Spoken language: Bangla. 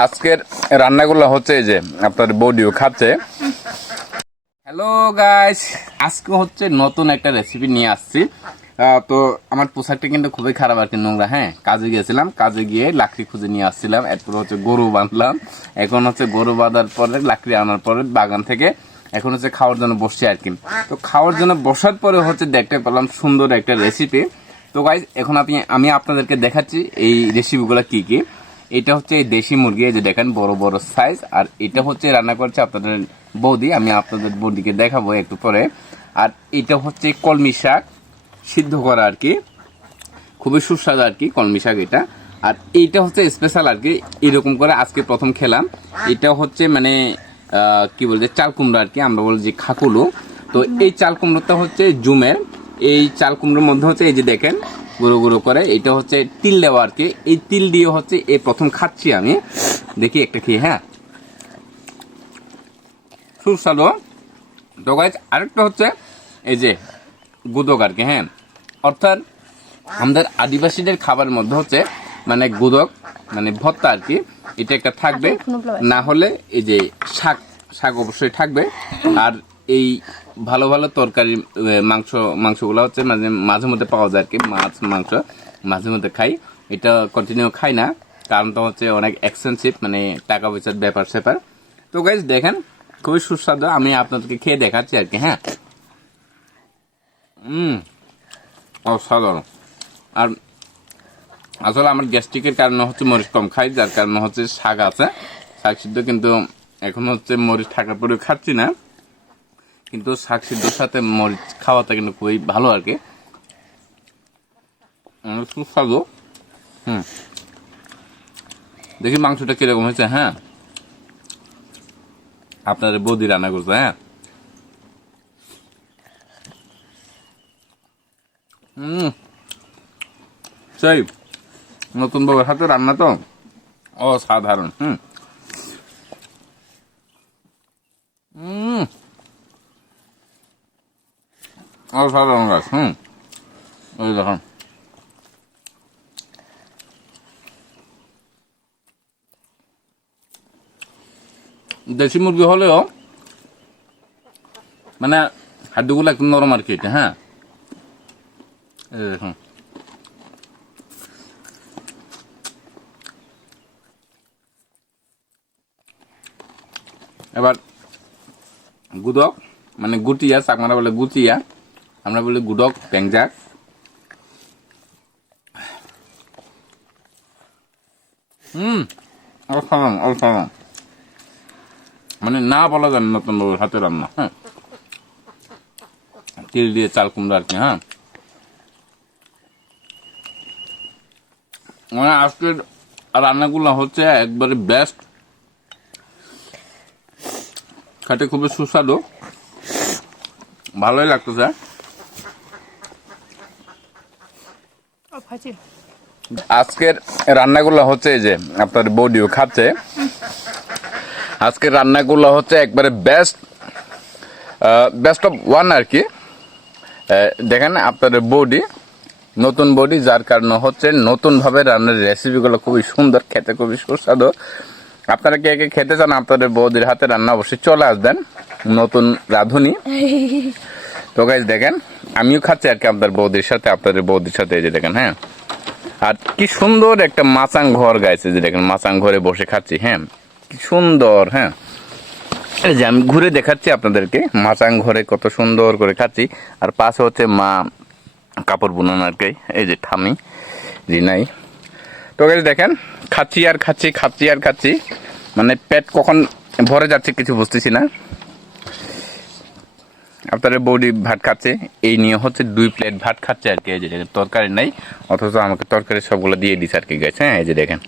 আজকের রান্নাগুলো হচ্ছে এই যে আপনার বডিও খাচ্ছে। হ্যালো গাইস, আজকে হচ্ছে নতুন একটা রেসিপি নিয়ে আসছি। তো আমার পোশাকটা কিন্তু খুবই খারাপ আর কি, নোংরা। হ্যাঁ, কাজে গিয়েছিলাম, কাজে গিয়ে লাকড়ি খুঁজে নিয়ে আসছিলাম, এরপর হচ্ছে গরু বাঁধলাম। এখন হচ্ছে গরু বাঁধার পরে লাকড়ি আনার পরে বাগান থেকে এখন হচ্ছে খাওয়ার জন্য বসছি আর কি। তো খাওয়ার জন্য বসার পরে হচ্ছে দেখতে পেলাম সুন্দর একটা রেসিপি। তো গাইস, এখন আমি আপনাদেরকে দেখাচ্ছি এই রেসিপিগুলো কি কি। এটা হচ্ছে দেশি মুরগি, এই যে দেখেন বড় বড় সাইজ। আর এটা হচ্ছে রান্না করছে আপনাদের বৌদি, আমি আপনাদের বৌদিকে দেখাবো একটু পরে। আর এটা হচ্ছে কলমি শাক সিদ্ধ করা আর কি, খুবই সুস্বাদু আর কি কলমি শাক এটা। আর এইটা হচ্ছে স্পেশাল আর কি, এরকম করে আজকে প্রথম খেলাম। এটা হচ্ছে মানে কি বলছে চাল কুমড়ো আর কি, আমরা বলি যে খাকুলো। তো এই চাল কুমড়োটা হচ্ছে জুমের। এই চাল কুমড়োর মধ্যে হচ্ছে এই যে দেখেন গুঁড়ো গুঁড়ো করে, এটা হচ্ছে তিল দেওয়া আর কি। এই তিল দিয়ে হচ্ছে এই প্রথম খাচ্ছি আমি, দেখি একটা খেয়ে। হ্যাঁ, সুস্বাদু। তো গাইস, আরেকটা হচ্ছে এই যে গুদক আর কি। হ্যাঁ, অর্থাৎ আমাদের আদিবাসীদের খাবারের মধ্যে হচ্ছে মানে গুদক মানে ভর্তা আর কি, এটা একটা থাকবে। না হলে এই যে শাক শাক অবশ্যই থাকবে। আর এই ভালো ভালো তরকারি মাংসগুলো হচ্ছে মাঝে মধ্যে পাওয়া যায় আর কি, মাছ মাংস মাঝে মধ্যে খাই। এটা কন্টিনিউ খাই না, কারণটা হচ্ছে অনেক এক্সপেন্সিভ, মানে টাকা পয়সার ব্যাপার স্যাপার। তো গাইস দেখেন, খুবই সুস্বাদু, আমি আপনাদেরকে খেয়ে দেখাচ্ছি আর কি। হ্যাঁ, অসাধারণ। আর আসলে আমার গ্যাস্ট্রিকের কারণে হচ্ছে মরিচ কম খাই, যার কারণে হচ্ছে শাক আছে, শাক সিদ্ধ, কিন্তু এখন হচ্ছে মরিচ থাকার পরেও খাচ্ছি না। কিন্তু শাক সিদ্ধর সাথে মরিচ খাওয়াটা কিন্তু খুবই ভালো আর কি, সুস্বাদু। দেখি মাংসটা কিরকম হয়েছে। হ্যাঁ, আপনাদের বৌদি রান্না করছে। হ্যাঁ, সেই নতুন বউয়ের হাতে রান্না তো অসাধারণ। অসাধারণ গাছ। ওই দেখুন, দেশি মুরগি হলেও মানে হাড্ডিগুলো একটু নরম আর কি এটা। হ্যাঁ, এই দেখুন, এবার গুদক মানে গুটিয়া, চাকমারা বলে গুটিয়া, আমরা বলি গুদক ট্যাংজাক। অসাধারণ অসাধারণ, মানে না বলা যায় নতুন বউয়ের হাতে রান্না। হ্যাঁ, তিল দিয়ে চাল কুমড়া আর কি। হ্যাঁ, মানে আজকের রান্নাগুলো হচ্ছে একবারে বেস্ট, খেতে খুবই সুস্বাদু, ভালোই লাগতেছে। আজকের রান্নাগুলো হচ্ছে এই যে আপনার বডিও খাচ্ছে। আজকের রান্নাগুলো হচ্ছে একবারে বেস্ট অফ ওয়ান আর কি। দেখেন আপনাদের বডি, নতুন বডি, যার কারণে হচ্ছে নতুনভাবে রান্নার রেসিপিগুলো খুবই সুন্দর, খেতে খুবই সুস্বাদু। আপনারা কে কে খেতে চান আপনাদের বৌদির হাতে রান্না, অবশ্যই চলে আসবেন, নতুন রাঁধুনি। তো গাইস দেখেন, আমিও খাচ্ছি আর কি আপনাদের বৌদির সাথে, এই যে দেখেন। হ্যাঁ, আর কি সুন্দর একটা মাচাং ঘর গাইছে, যে দেখেন মাচাং ঘরে বসে খাচ্ছি। হ্যাঁ, কি সুন্দর। হ্যাঁ, এই যে আমি ঘুরে দেখাচ্ছি আপনাদেরকে, মাচাং ঘরে কত সুন্দর করে খাচ্ছি। আর পাশে হচ্ছে মা কাপড় বুনন আর কি, এই যে ঠামি রিনাই। তো গাইস দেখেন, খাচ্ছি আর খাচ্ছি, মানে পেট কখন ভরে যাচ্ছে কিছু বুঝতেছি না। আপনাদের বৌদি ভাত খাচ্ছে, এই নিয়ে হচ্ছে 2 প্লেট ভাত খাচ্ছে আর কি। এই যে দেখেন, তরকারি নাই, অথচ আমাকে তরকারি সবগুলো দিয়ে দিচ্ছে আর কি গাইছে। হ্যাঁ, এই যে দেখেন।